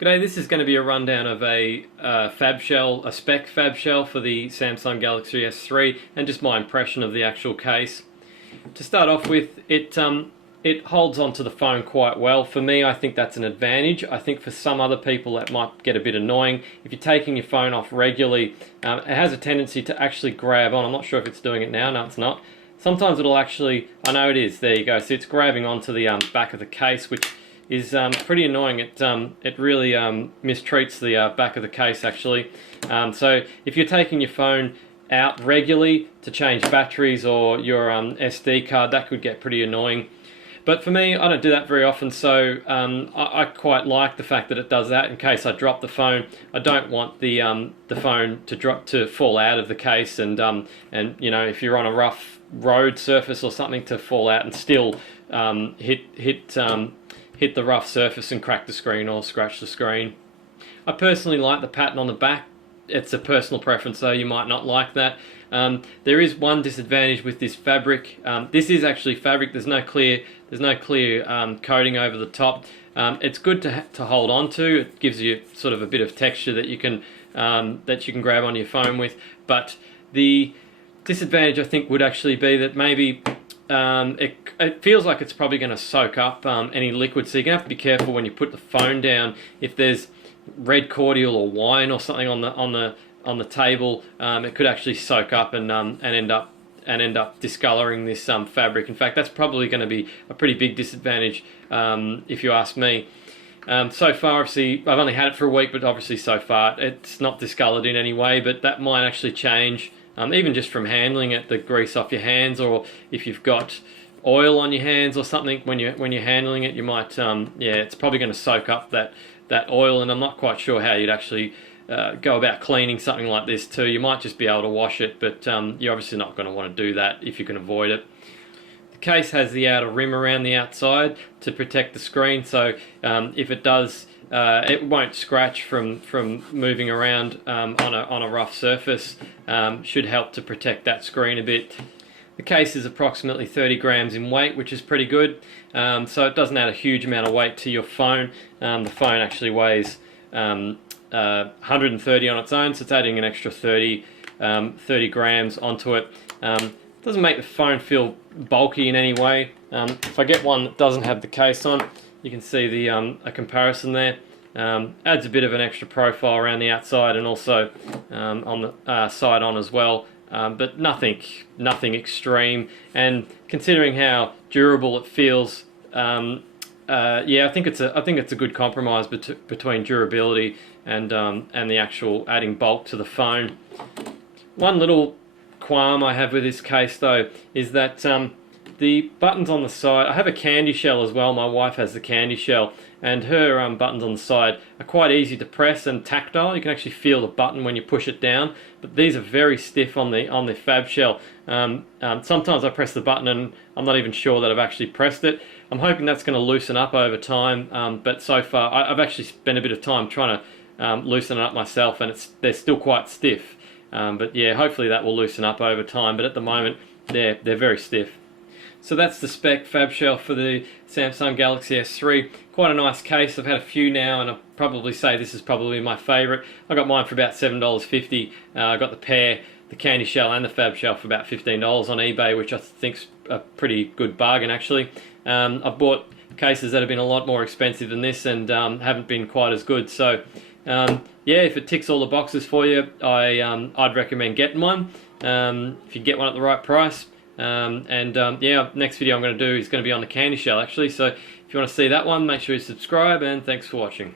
G'day, this is going to be a rundown of a Fabshell, a Speck Fabshell for the Samsung Galaxy S3 and just my impression of the actual case. To start off with, it holds onto the phone quite well. For me, I think that's an advantage. I think for some other people that might get a bit annoying. If you're taking your phone off regularly, it has a tendency to actually grab on. I'm not sure if it's doing it now. No, it's not. Sometimes it'll actually, I know it is, there you go. So it's grabbing onto the back of the case, which is pretty annoying. It really mistreats the back of the case actually. So if you're taking your phone out regularly to change batteries or your SD card, that could get pretty annoying. But for me, I don't do that very often, so I quite like the fact that it does that. In case I drop the phone, I don't want the phone to fall out of the case, and you know, if you're on a rough road surface or something, to fall out and still hit the rough surface and crack the screen or scratch the screen. I personally like the pattern on the back. It's a personal preference, though. You might not like that. There is one disadvantage with this fabric. This is actually fabric. There's no clear coating over the top. It's good to hold on to. It gives you sort of a bit of texture that you can grab on your phone with. But the disadvantage, I think, would actually be that maybe it feels like it's probably going to soak up any liquid, so you're going to have to be careful when you put the phone down. If there's red cordial or wine or something on the table, it could actually soak up and end up discoloring this fabric. In fact, that's probably going to be a pretty big disadvantage if you ask me. So far, obviously, I've only had it for a week, but obviously so far it's not discolored in any way, but that might actually change. Even just from handling it, the grease off your hands, or if you've got oil on your hands or something when you're handling it, you might yeah, it's probably going to soak up that oil, and I'm not quite sure how you'd actually go about cleaning something like this too. You might just be able to wash it, but you're obviously not going to want to do that if you can avoid it. The case has the outer rim around the outside to protect the screen, so if it does, it won't scratch from moving around on a rough surface. Should help to protect that screen a bit. The case is approximately 30 grams in weight, which is pretty good. So it doesn't add a huge amount of weight to your phone. The phone actually weighs 130 on its own, so it's adding an extra 30 grams onto it. Doesn't make the phone feel bulky in any way. If I get one that doesn't have the case on, you can see the a comparison there. Adds a bit of an extra profile around the outside and also on the side on as well, but nothing extreme. And considering how durable it feels, yeah, I think it's a good compromise between durability and the actual adding bulk to the phone. One little qualm I have with this case, though, is that the buttons on the side, I have a candy shell as well. My wife has the candy shell, and her buttons on the side are quite easy to press and tactile. You can actually feel the button when you push it down, but these are very stiff on the Fabshell. Sometimes I press the button and I'm not even sure that I've actually pressed it. I'm hoping that's going to loosen up over time, but so far I've actually spent a bit of time trying to loosen it up myself, and they're still quite stiff. But yeah, hopefully that will loosen up over time, but at the moment they're very stiff. So that's the Speck Fabshell for the Samsung Galaxy S3. Quite a nice case. I've had a few now, and I'd probably say this is probably my favourite. I got mine for about $7.50. I got the pair, the candy shell and the Fabshell, for about $15 on eBay, which I think's a pretty good bargain actually. I've bought cases that have been a lot more expensive than this and haven't been quite as good. So yeah, if it ticks all the boxes for you, I'd recommend getting one if you get one at the right price. Yeah, next video I'm going to do is going to be on the candy shell actually, so if you want to see that one, make sure you subscribe, and thanks for watching.